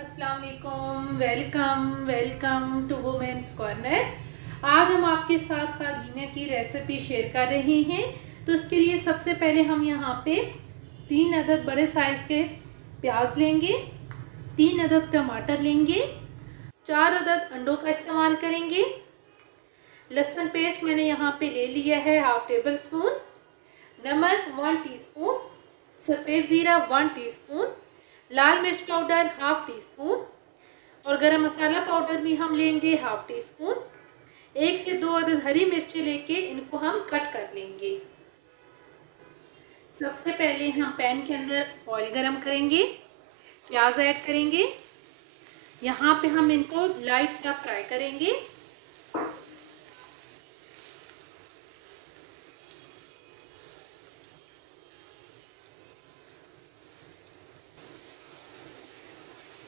अस्सलाम वालेकुम, welcome to women's corner. आज हम आपके साथ खागीना की रेसिपी शेयर कर रहे हैं। तो इसके लिए सबसे पहले हम यहाँ पे 3 अदद बड़े साइज़ के प्याज लेंगे, 3 अदद टमाटर लेंगे, 4 अदद अंडों का इस्तेमाल करेंगे। लहसुन पेस्ट मैंने यहाँ पे ले लिया है हाफ टेबल स्पून, नमक 1 टीस्पून, सफ़ेद ज़ीरा 1 टीस्पून, लाल मिर्च पाउडर हाफ टी स्पून और गरम मसाला पाउडर भी हम लेंगे हाफ टी स्पून। 1 से 2 अदद हरी मिर्चें लेके इनको हम कट कर लेंगे। सबसे पहले हम पैन के अंदर ऑयल गरम करेंगे, प्याज ऐड करेंगे। यहाँ पे हम इनको लाइट सा फ्राई करेंगे।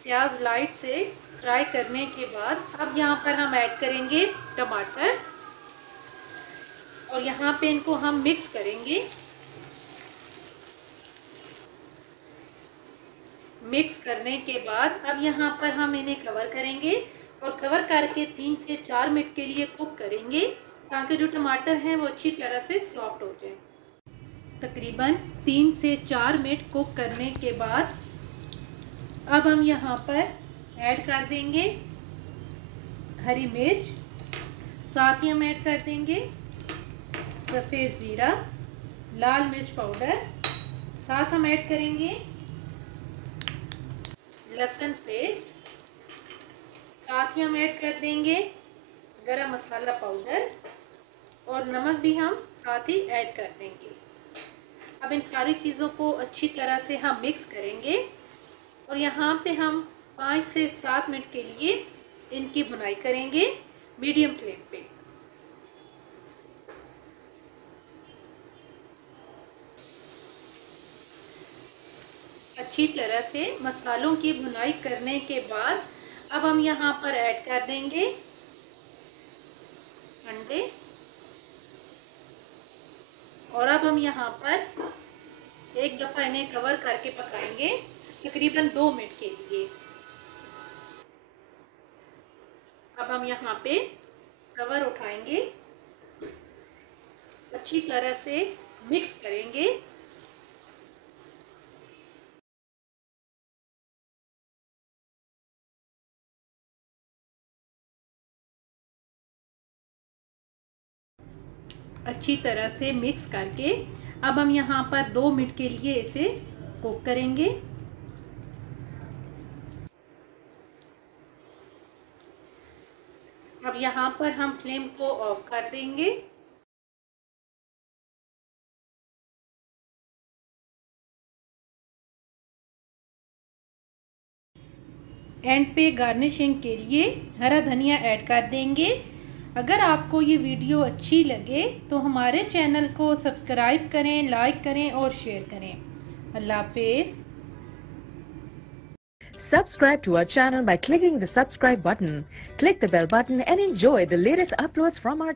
प्याज लाइट से फ्राई करने के बाद अब यहाँ पर हम ऐड करेंगे टमाटर और यहाँ पे इनको हम मिक्स करेंगे। मिक्स करने के बाद अब यहाँ पर हम इन्हें कवर करेंगे और कवर करके 3 से 4 मिनट के लिए कुक करेंगे ताकि जो टमाटर हैं वो अच्छी तरह से सॉफ्ट हो जाए। तकरीबन 3 से 4 मिनट कुक करने के बाद अब हम यहाँ पर ऐड कर देंगे हरी मिर्च, साथ ही हम ऐड कर देंगे सफ़ेद ज़ीरा, लाल मिर्च पाउडर, साथ हम ऐड करेंगे लहसुन पेस्ट, साथ ही हम ऐड कर देंगे गरम मसाला पाउडर और नमक भी हम साथ ही ऐड कर देंगे। अब इन सारी चीज़ों को अच्छी तरह से हम मिक्स करेंगे और यहाँ पे हम 5 से 7 मिनट के लिए इनकी भुनाई करेंगे मीडियम फ्लेम पे। अच्छी तरह से मसालों की भुनाई करने के बाद अब हम यहाँ पर ऐड कर देंगे अंडे और अब हम यहाँ पर एक दफ़ा इन्हें कवर करके पकाएंगे तकरीबन 2 मिनट के लिए। अब हम यहाँ पे कवर उठाएंगे, अच्छी तरह से मिक्स करेंगे। अच्छी तरह से मिक्स करके अब हम यहाँ पर 2 मिनट के लिए इसे कुक करेंगे। अब यहाँ पर हम फ्लेम को ऑफ कर देंगे। एंड पे गार्निशिंग के लिए हरा धनिया ऐड कर देंगे। अगर आपको ये वीडियो अच्छी लगे तो हमारे चैनल को सब्सक्राइब करें, लाइक करें और शेयर करें। अल्लाह हाफिज़। Subscribe to our channel by clicking the subscribe button. Click the bell button and enjoy the latest uploads from our